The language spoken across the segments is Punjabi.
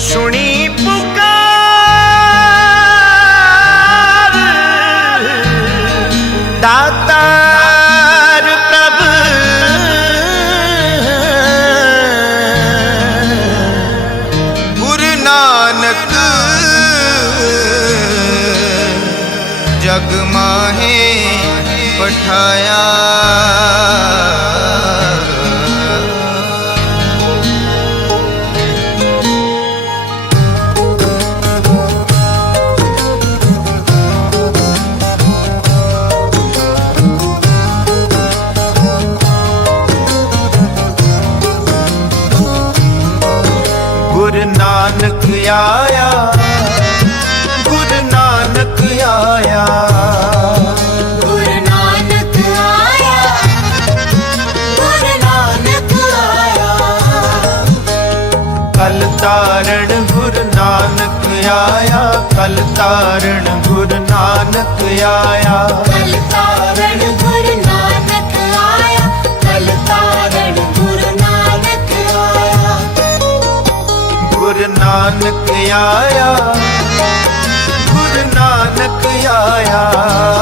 ਸੁਣੀ ਪੁਕਾਰ। ਦਾਤਾਰ ਪ੍ਰਭ। ਗੁਰੂ ਨਾਨਕ। ਜਗ ਮਾਹੇ ਪਠਾਇਆ। ਗੁਰੂ ਨਾਨਕ ਆਇਆ ਗੁਰੂ ਨਾਨਕ ਆਇਆ। ਗੁਰੂ ਨਾਨਕ ਆਇਆ ਗੁਰੂ ਨਾਨਕ ਆਇਆ। ਕਲ ਤਾਰਣ ਗੁਰੂ ਨਾਨਕ ਆਇਆ ਕਲ ਤਾਰਣ ਗੁਰੂ ਨਾਨਕ ਆਇਆ। ਕਲ ਤਾਰਨ ਆਇਆ। ਗੁਰੂ ਨਾਨਕ ਆਇਆ।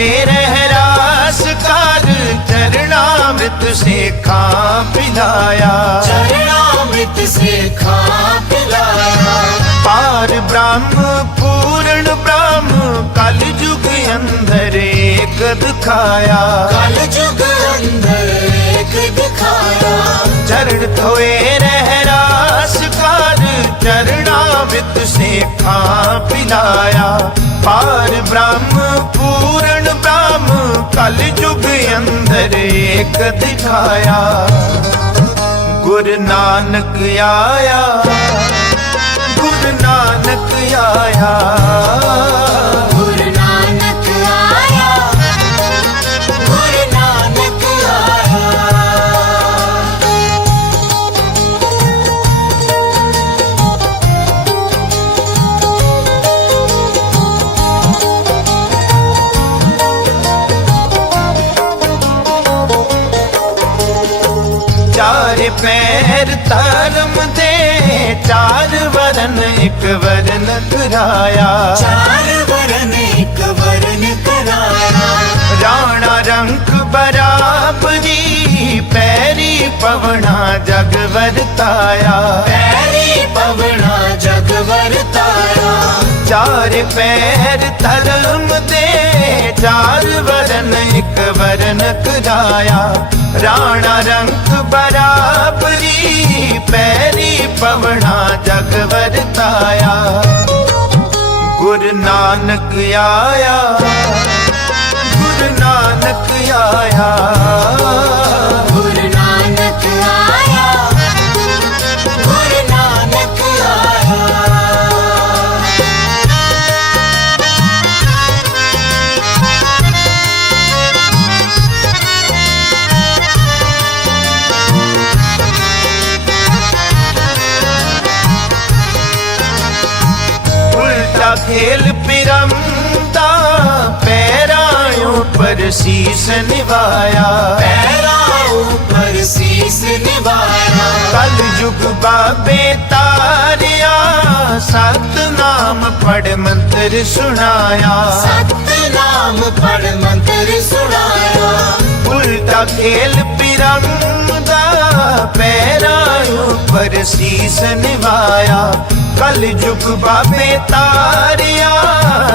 ਚਰਨ ਤੋਏ ਰਹਿ ਰਾਸ ਕਰ ਚਰਣਾਮ੍ਰਿਤ ਸੇਖਾਂ ਪਿਲਾਇਆ। ਚਰਣਾਮ੍ਰਿਤ ਸੇਖਾ ਪਿਲਾਇਆ। ਪਾਰ ਬ੍ਰਹਮ ਪੂਰਨ ਬ੍ਰਹਮ ਕਲ ਯੁਗ ਅੰਦਰ ਏਕ ਦਿਖਾਇਆ। ਕਲ ਜੁਗ ਅੰਦਰ ਇੱਕ ਦਿਖਾਇਆ। ਚਰਨ ਧੋਏ ਰਹਿ ਰਾਸ ਕਰ ਚਰਣਾ ਵਿੱਚ ਸੇਖਾਂ ਪਿਲਾਇਆ। ਪਾਰ ਬ੍ਰਹਮ ਬ੍ਰਹਮ ਅੰਦਰ ਏਕ ਦਿਖਾਇਆ। ਗੁਰ ਨਾਨਕ ਆਇਆ। ਗੁਰ ਨਾਨਕ ਆਇਆ। ਪੈਰ ਧਰਮ ਦੇ ਚਾਰ ਵਰਨ ਇੱਕ ਵਰਨ ਕਰਾਇਆ। ਚਾਰ ਵਰਨ ਇੱਕ ਵਰਨ ਕਰਾਇਆ। ਰਾਣਾ ਰੰਗ ਬਰਾਬਰੀ ਪੈਰੀ ਪਵਣਾ ਜਗ ਵਰਤਾਇਆ। ਪੈਰੀ ਪਵਣਾ ਜਗ ਵਰਤਾਇਆ। ਚਾਰ ਪੈਰ ਧਰਮ ਦੇ ਚਾਰ ਵਰਨ ਇੱਕ ਵਰਨ ਕਰਾਇਆ ਰਾਣਾ ਰੰਗ ਬਰਾਬਰੀ ਪੈਰੀ ਪਵਣਾ ਜਗ ਵਰਤਾਇਆ ਗੁਰ ਨਾਨਕ ਆਇਆ ਗੁਰ ਨਾਨਕ ਆਇਆ ਉਲਟਾ ਖੇਲ ਪਿਰਮ ਦਾ ਪੈਰਾਂ ਉੱਪਰ ਸੀਸ ਨਿਵਾਇਆ। ਪੈਰਾਂ ਉੱਪਰ ਸੀਸ ਨਿਵਾਇਆ। ਕਲ ਯੁਗ ਬਾਬੇ ਤਾਰਿਆ ਸਤ ਨਾਮ ਪੜ ਮੰਤਰ ਸੁਣਾਇਆ। ਸਤਨਾਮ ਪੜ ਮੰਤਰ ਸੁਣਾਇਆ। ਉਲਟਾ ਖੇਲ ਪਿਰਮ ਦਾ ਸੀਸ ਨਿਵਾਇਆ ਕਲ ਯੁਗ ਬਾਬੇ ਤਾਰਿਆ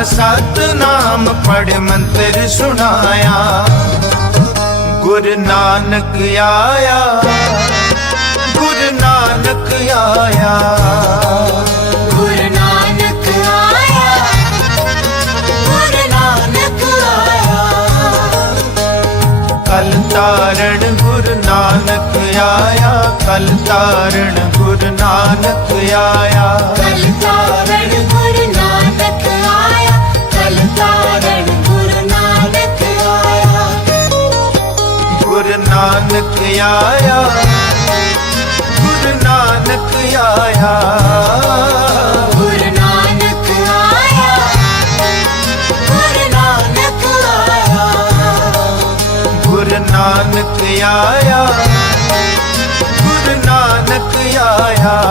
ਸਤ ਨਾਮ ਪੜ ਮੰਤਰ ਸੁਣਾਇਆ। ਗੁਰ ਨਾਨਕ ਆਇਆ ਗੁਰ ਨਾਨਕ ਆਇਆ। ਗੁਰੂ ਨਾਨਕ ਆਇਆ ਗੁਰੂ ਨਾਨਕ ਆਇਆ। ਕਲ ਤਾਰਨ ਗੁਰੂ ਨਾਨਕ ਆਇਆ ਕਲ ਤਾਰਨ ਗੁਰੂ ਨਾਨਕ ਆਇਆ ਕਲ ਤਾਰਨ ਗੁਰੂ ਨਾਨਕ ਆਇਆ ਗੁਰੂ ਨਾਨਕ ਆਇਆ ਗੁਰੂ ਨਾਨਕ ਆਇਆ ਗੁਰੂ ਨਾਨਕ ਆਇਆ ਗੁਰੂ ਨਾਨਕ ਆਇਆ ਗੁਰੂ ਨਾਨਕ ਆਇਆ ਗੁਰੂ ਨਾਨਕ ਆਇਆ।